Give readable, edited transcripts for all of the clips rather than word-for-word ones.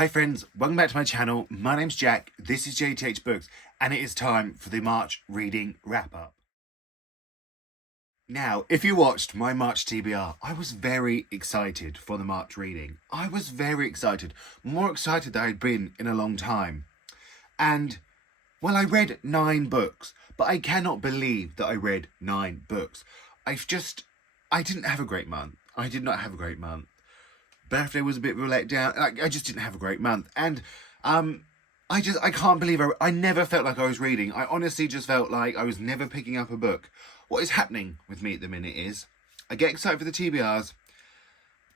Hi friends, welcome back to my channel. My name's Jack, this is Jthbooks, and it is time for the March reading wrap-up. Now, if you watched my March TBR, I was very excited for the March reading. I was very excited, more excited than I'd been in a long time. And, well, I read 9 books, but I cannot believe that I read 9 books. I didn't have a great month. I did not have a great month. Birthday was a bit of a letdown. I just didn't have a great month. And I can't believe I never felt like I was reading. I honestly just felt like I was never picking up a book. What is happening with me at the minute is I get excited for the TBRs.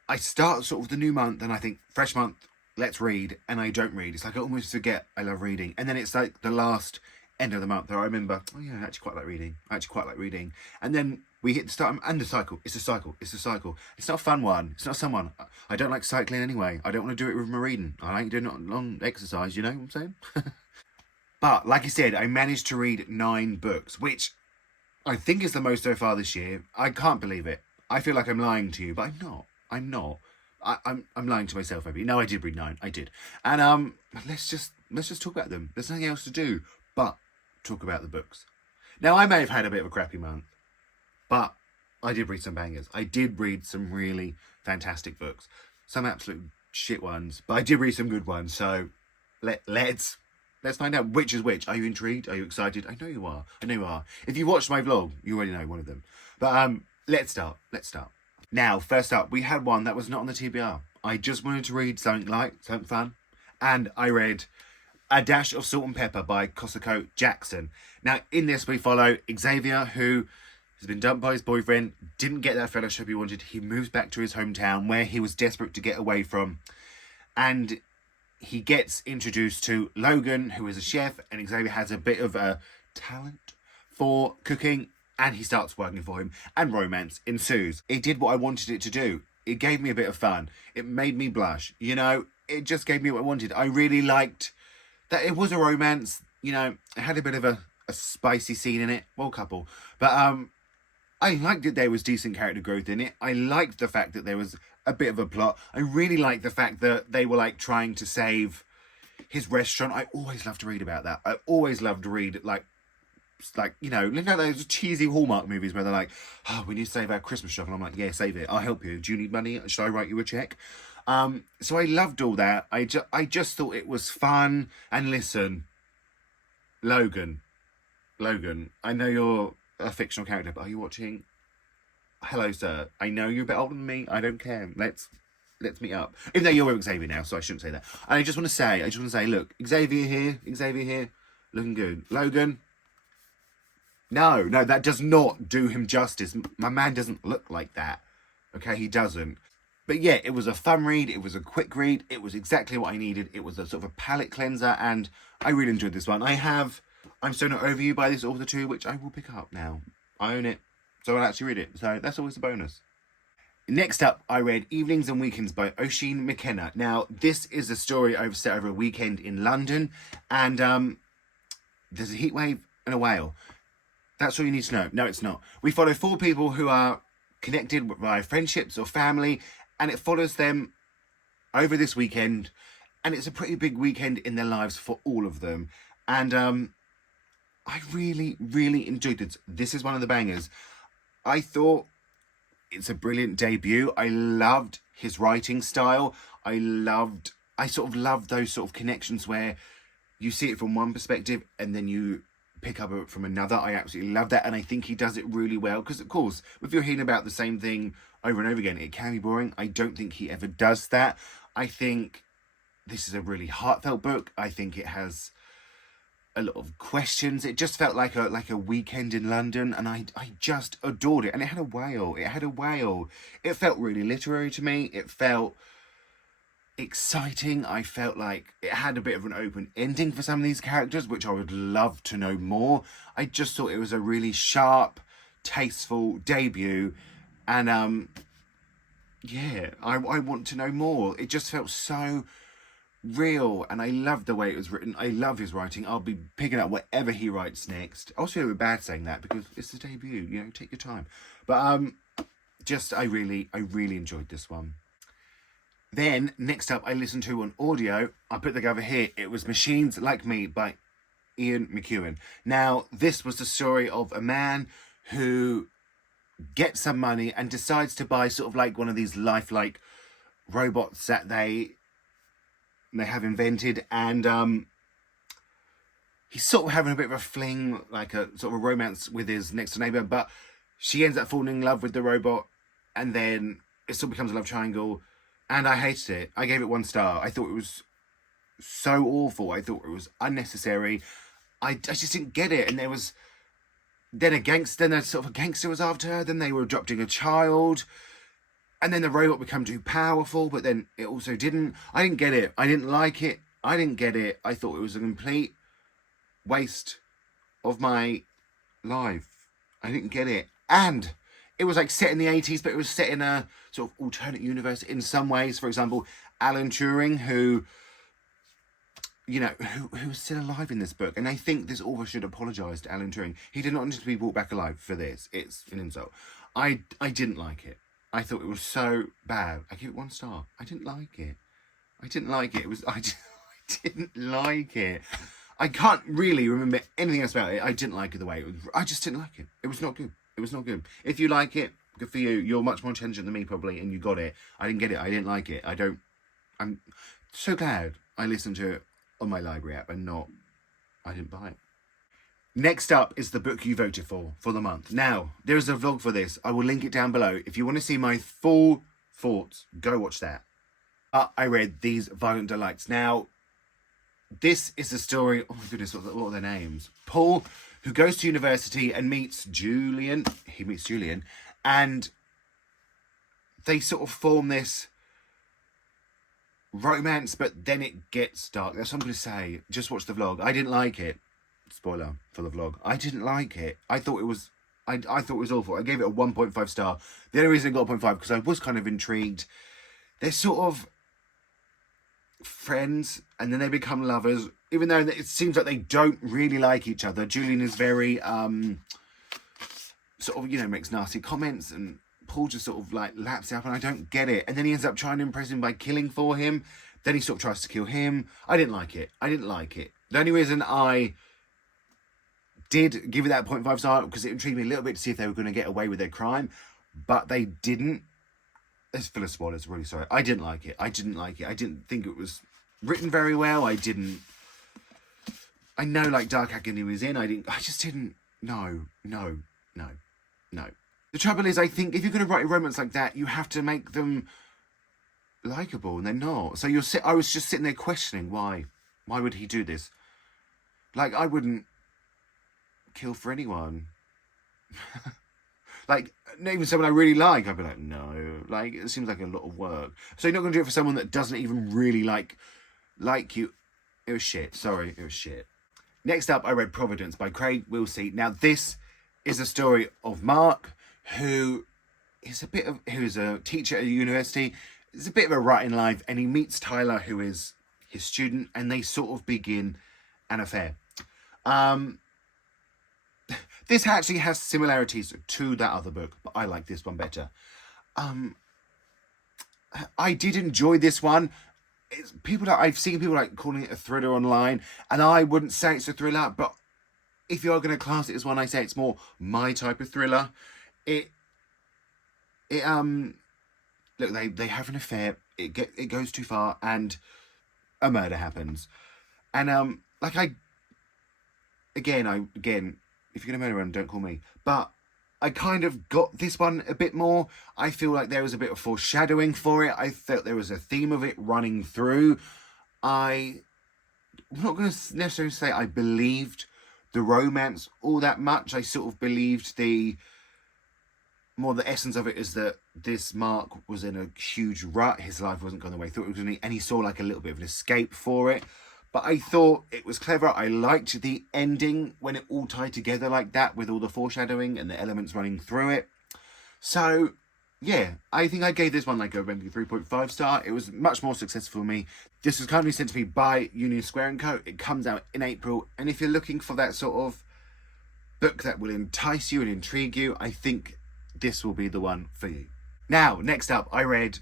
I start sort of the new month and I think, fresh month, let's read. And I don't read. It's like I almost forget I love reading. And then it's like the last end of the month where I remember, oh yeah, I actually quite like reading. And then we hit the start and the cycle. It's a cycle. It's not a fun one. It's not someone. I don't like cycling anyway. I don't want to do it with my reading. I like doing it on exercise, you know what I'm saying? But like I said, I managed to read 9 books, which I think is the most so far this year. I can't believe it. I feel like I'm lying to you, but I'm not. I'm lying to myself, maybe. No, I did read 9. I did. And let's just talk about them. There's nothing else to do but talk about the books. Now, I may have had a bit of a crappy month, but I did read some bangers. I did read some really fantastic books. Some absolute shit ones, but I did read some good ones. So let's find out which is which. Are you intrigued? Are you excited? I know you are. If you watched my vlog, you already know one of them. But let's start. Now, first up, we had one that was not on the TBR. I just wanted to read something light, something fun. And I read A Dash of Salt and Pepper by Kosako Jackson. Now, in this, we follow Xavier, who has been dumped by his boyfriend, didn't get that fellowship he wanted. He moves back to his hometown where he was desperate to get away from. And he gets introduced to Logan, who is a chef, and Xavier has a bit of a talent for cooking, and he starts working for him, and romance ensues. It did what I wanted it to do. It gave me a bit of fun. It made me blush. You know, it just gave me what I wanted. I really liked that it was a romance. You know, it had a bit of a spicy scene in it. Well, couple. But I liked that there was decent character growth in it. I liked the fact that there was a bit of a plot. I really liked the fact that they were like trying to save his restaurant. I always love to read about that. I always love to read like you know those cheesy Hallmark movies where they're like, oh, we need to save our Christmas shop, and I'm like, yeah, save it. I'll help you. Do you need money? Should I write you a check? So I loved all that. I just thought it was fun. And listen, Logan, I know you're a fictional character, but are you watching? Hello, sir. I know you're a bit older than me. I don't care. Let's meet up. Even though you're with Xavier now, so I shouldn't say that. And I just want to say, look, Xavier here, looking good. Logan, no, that does not do him justice. My man doesn't look like that. Okay, he doesn't. But yeah, it was a fun read. It was a quick read. It was exactly what I needed. It was a sort of a palate cleanser, and I really enjoyed this one. I'm So Not Over You by this author too, which I will pick up now. I own it, so I'll actually read it. So that's always a bonus. Next up, I read Evenings and Weekends by Oisin McKenna. Now, this is a story set over a weekend in London, and there's a heat wave and a whale. That's all you need to know. No, it's not. We follow 4 people who are connected by friendships or family, and it follows them over this weekend, and it's a pretty big weekend in their lives for all of them. And I really, really enjoyed this. This is one of the bangers. I thought it's a brilliant debut. I loved his writing style. I sort of loved those sort of connections where you see it from one perspective and then you pick up it from another. I absolutely love that, and I think he does it really well, because of course, if you're hearing about the same thing over and over again, it can be boring. I don't think he ever does that. I think this is a really heartfelt book. I think it has a lot of questions. It just felt like a weekend in London, and I just adored it. And it had a whale. It felt really literary to me. It felt exciting. I felt like it had a bit of an open ending for some of these characters, which I would love to know more. I just thought it was a really sharp, tasteful debut, and yeah, I want to know more. It just felt so real, and I love the way it was written. I love his writing. I'll be picking up whatever he writes next. I also feel a bit bad saying that because it's the debut, you know, take your time. But I really enjoyed this one. Then, next up, I listened to on audio. I put the cover here. It was Machines Like Me by Ian McEwan. Now, this was the story of a man who gets some money and decides to buy sort of like one of these lifelike robots that they have invented, and he's sort of having a bit of a fling, like a sort of a romance with his next door neighbour, but she ends up falling in love with the robot, and then it still becomes a love triangle, and I hated it. I gave it 1 star. I thought it was so awful. I thought it was unnecessary. I just didn't get it, and there was then a sort of a gangster was after her, then they were adopting a child, and then the robot became too powerful, but then it also didn't. I didn't get it. I didn't like it. I didn't get it. I thought it was a complete waste of my life. I didn't get it. And it was like set in the 80s, but it was set in a sort of alternate universe in some ways. For example, Alan Turing, who was still alive in this book. And I think this author should apologise to Alan Turing. He did not need to be brought back alive for this. It's an insult. I didn't like it. I thought it was so bad. I give it 1 star. I didn't like it. I didn't like it. I didn't like it. I can't really remember anything else about it. I didn't like it the way it was. I just didn't like it. It was not good. It was not good. If you like it, good for you. You're much more intelligent than me probably, and you got it. I didn't get it. I didn't like it. I'm so glad I listened to it on my library app and I didn't buy it. Next up is the book you voted for the month. Now, there is a vlog for this. I will link it down below. If you want to see my full thoughts, go watch that. I read These Violent Delights. Now, this is the story, oh my goodness, what are their names? Paul, who goes to university and meets Julian. He meets Julian, and they sort of form this romance, but then it gets dark. That's what I'm going to say. Just watch the vlog. I didn't like it. Spoiler for the vlog. I didn't like it. I thought it was awful. I gave it a 1.5 star. The only reason I got a 0.5 because I was kind of intrigued. They're sort of friends, and then they become lovers, even though it seems like they don't really like each other. Julian is very sort of makes nasty comments, and Paul just sort of like laps it up, and I don't get it. And then he ends up trying to impress him by killing for him. Then he sort of tries to kill him. I didn't like it. The only reason I did give it that 0.5 star because it intrigued me a little bit to see if they were going to get away with their crime, but they didn't. It's full of spoilers, really sorry. I didn't like it. I didn't think it was written very well. I know like Dark Agony was in. I just didn't. No. The trouble is, I think if you're going to write a romance like that, you have to make them likeable, and they're not. So I was just sitting there questioning why would he do this? Like, I wouldn't kill for anyone. Like, not even someone I really like, I'd be like, no. Like, it seems like a lot of work. So you're not going to do it for someone that doesn't even really like you. It was shit. Sorry, it was shit. Next up, I read Providence by Craig Wilsey. Now, this is a story of Mark, who is a teacher at a university. It's a bit of a rut in life, and he meets Tyler, who is his student, and they sort of begin an affair. This actually has similarities to that other book, but I like this one better. I did enjoy this one. I've seen people like calling it a thriller online, and I wouldn't say it's a thriller, but if you're going to class it as one, I say it's more my type of thriller. Look, they have an affair. It goes too far, and a murder happens. And again, if you're going to murder him, don't call me. But I kind of got this one a bit more. I feel like there was a bit of foreshadowing for it. I felt there was a theme of it running through. I'm not going to necessarily say I believed the romance all that much. I sort of believed the essence of it is that this Mark was in a huge rut. His life wasn't going the way he thought it was going to, and he saw like a little bit of an escape for it. But I thought it was clever. I liked the ending when it all tied together like that with all the foreshadowing and the elements running through it. So, yeah, I think I gave this one like a 3.5 star. It was much more successful for me. This was kindly sent to me by Union Square & Co. It comes out in April. And if you're looking for that sort of book that will entice you and intrigue you, I think this will be the one for you. Now, next up, I read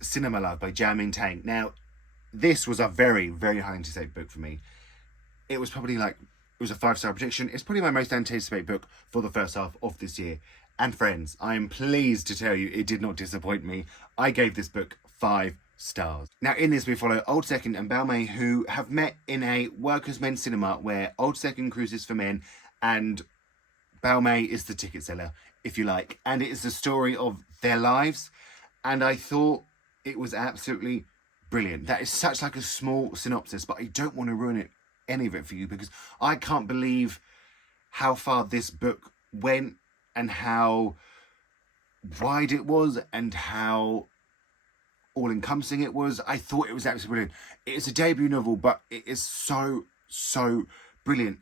Cinema Love by Jiamin Tang. Now, this was a very, very high anticipated book for me. It was probably like, it was a 5-star prediction. It's probably my most anticipated book for the first half of this year. And friends, I am pleased to tell you it did not disappoint me. I gave this book 5 stars. Now, in this we follow Old Second and Baomei, who have met in a workers' men's cinema where Old Second cruises for men and Baomei is the ticket seller, if you like. And it is the story of their lives. And I thought it was absolutely brilliant. That is such like a small synopsis, but I don't want to ruin it, any of it for you, because I can't believe how far this book went and how wide it was and how all-encompassing it was. I thought it was absolutely brilliant. It is a debut novel, but it is so brilliant.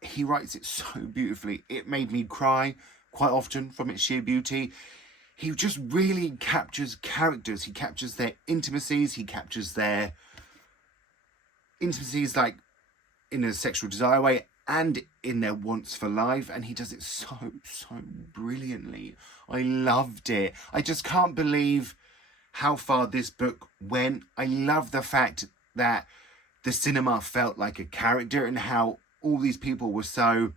He writes it so beautifully. It made me cry quite often from its sheer beauty. He just really captures characters. He captures their intimacies. He captures their intimacies like in a sexual desire way and in their wants for life. And he does it so brilliantly. I loved it. I just can't believe how far this book went. I love the fact that the cinema felt like a character and how all these people were so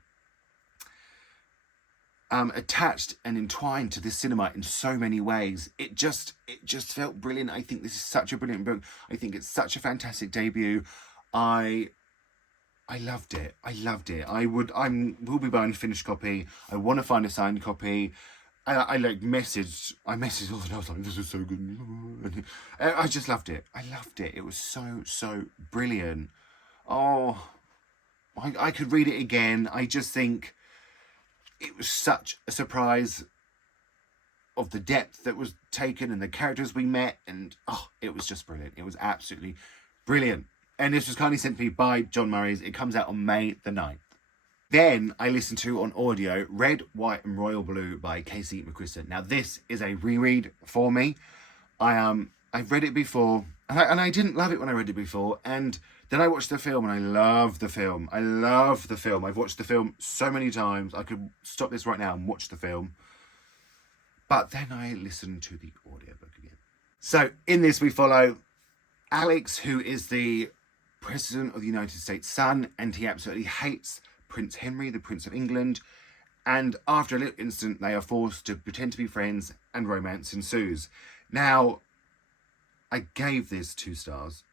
attached and entwined to this cinema in so many ways. It just felt brilliant. I think this is such a brilliant book. I think it's such a fantastic debut. I loved it. I will be buying a finished copy. I want to find a signed copy. I messaged all the time. I was like, this is so good. I just loved it. I loved it. It was so brilliant. Oh, I could read it again. I just think it was such a surprise of the depth that was taken and the characters we met. And it was just brilliant. It was absolutely brilliant. And this was kindly sent to me by John Murray's. It comes out on May the 9th. Then I listened to on audio Red, White and Royal Blue by Casey McQuiston. Now this is a reread for me. I've read it before and I didn't love it when I read it before. And then I watched the film and I love the film. I've watched the film so many times. I could stop this right now and watch the film. But then I listened to the audiobook again. So in this we follow Alex, who is the President of the United States' son, and he absolutely hates Prince Henry, the Prince of England. And after a little incident, they are forced to pretend to be friends and romance ensues. Now, I gave this 2 stars.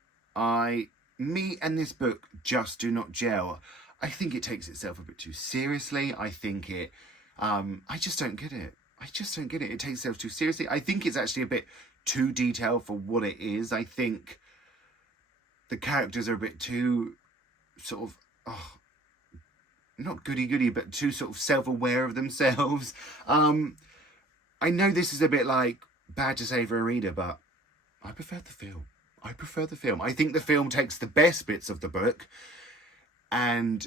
Me and this book just do not gel. I think it takes itself a bit too seriously. I think it, I just don't get it. It takes itself too seriously. I think it's actually a bit too detailed for what it is. I think the characters are a bit too sort of, not goody-goody, but too sort of self-aware of themselves. I know this is a bit like bad to say for a reader, but I prefer the film. I think the film takes the best bits of the book and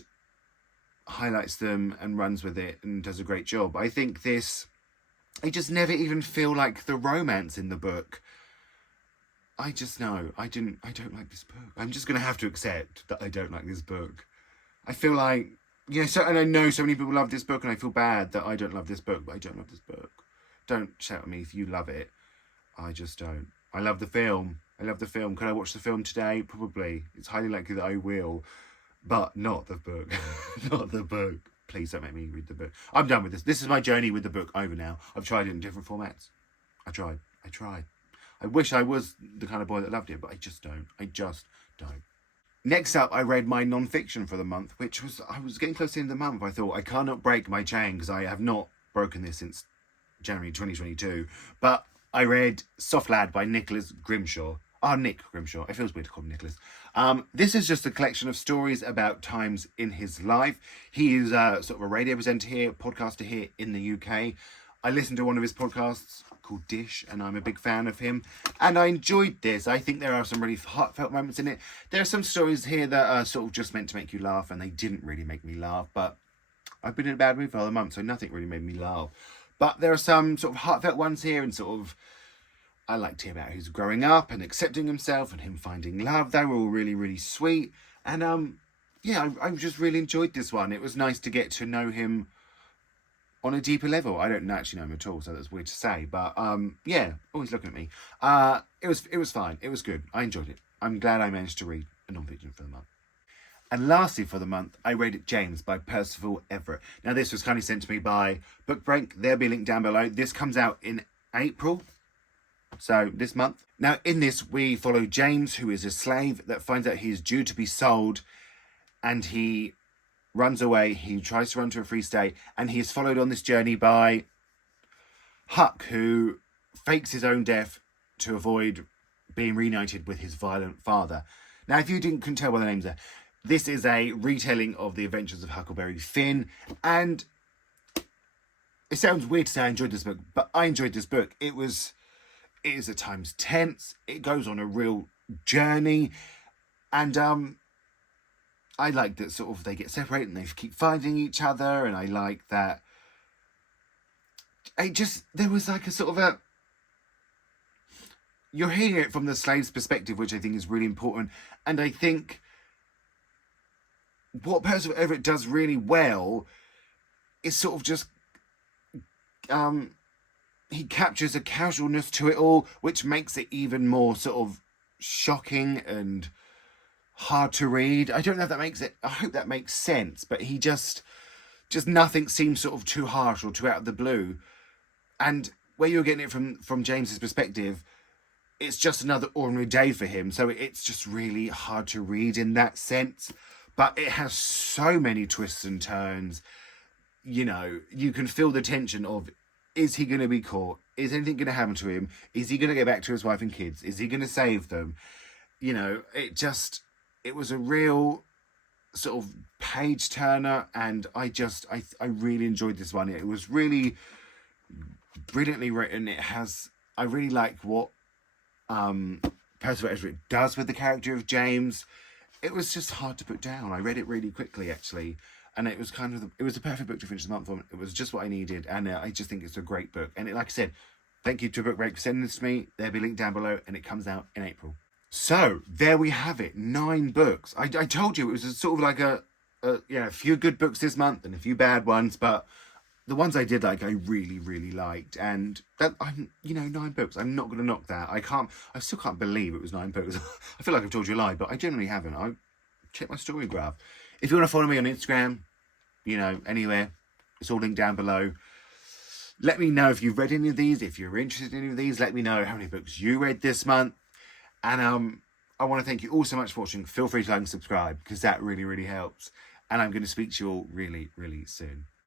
highlights them and runs with it and does a great job. I think this, I just never even feel like the romance in the book. I just know, I don't like this book. I'm just going to have to accept that I don't like this book. I feel like, and I know so many people love this book and I feel bad that I don't love this book, but I don't love this book. Don't shout at me if you love it. I just don't. I love the film. Could I watch the film today? Probably. It's highly likely that I will, but not the book. Not the book. Please don't make me read the book. I'm done with this. This is my journey with the book over now. I've tried it in different formats. I tried. I wish I was the kind of boy that loved it, but I just don't. Next up, I read my non-fiction for the month, which was, I was getting close to the end of the month. I thought, I cannot break my chain because I have not broken this since January 2022. But I read Soft Lad by Nicholas Grimshaw. Nick Grimshaw. It feels weird to call him Nicholas. This is just a collection of stories about times in his life. He is sort of a radio presenter here, podcaster here in the UK. I listened to one of his podcasts called Dish, and I'm a big fan of him. And I enjoyed this. I think there are some really heartfelt moments in it. There are some stories here that are sort of just meant to make you laugh, and they didn't really make me laugh. But I've been in a bad mood for other months, so nothing really made me laugh. But there are some sort of heartfelt ones here, and sort of, I liked to hear about his growing up and accepting himself and him finding love. They were all really sweet. And I just really enjoyed this one. It was nice to get to know him on a deeper level. I don't actually know him at all, so that's weird to say. But yeah, always looking at me. It was fine. It was good. I enjoyed it. I'm glad I managed to read a non-fiction for the month. And lastly for the month, I read James by Percival Everett. Now this was kindly sent to me by Book Break. There'll be a link down below. This comes out in April, so this month. Now in this we follow James, who is a slave that finds out he is due to be sold, and he runs away. He tries to run to a free state, and he is followed on this journey by Huck, who fakes his own death to avoid being reunited with his violent father. Now if you couldn't tell by the names there, this is a retelling of the adventures of Huckleberry Finn, and it sounds weird to say I enjoyed this book, but I enjoyed this book. It is at times tense. It goes on a real journey, and I like that sort of they get separated and they keep finding each other, and I like that there was like a sort of a, you're hearing it from the slave's perspective, which I think is really important, and I think what Percival Everett does really well is sort of just he captures a casualness to it all, which makes it even more sort of shocking and hard to read. I don't know if that makes it, I hope that makes sense, but he just nothing seems sort of too harsh or too out of the blue. And where you're getting it from James's perspective, it's just another ordinary day for him, so it's just really hard to read in that sense. But it has so many twists and turns. You know, you can feel the tension of, is he going to be caught? Is anything going to happen to him? Is he going to get back to his wife and kids? Is he going to save them? You know, it was a real sort of page turner, and I really enjoyed this one. It was really brilliantly written. I really like what Percival Everett does with the character of James. It was just hard to put down. I read it really quickly, actually, and it was it was the perfect book to finish the month on. It was just what I needed, and I just think it's a great book. And like I said, thank you to Book Break for sending this to me. There'll be a link down below, and it comes out in April. So there we have it, 9 books. I told you it was sort of like a few good books this month and a few bad ones, but the ones I did like, I really, really liked. And that, 9 books. I'm not going to knock that. I still can't believe it was 9 books. I feel like I've told you a lie, but I generally haven't. I check my story graph. If you want to follow me on Instagram, anywhere, it's all linked down below. Let me know if you've read any of these. If you're interested in any of these, let me know how many books you read this month. And I want to thank you all so much for watching. Feel free to like and subscribe, because that really, really helps. And I'm going to speak to you all really, really soon.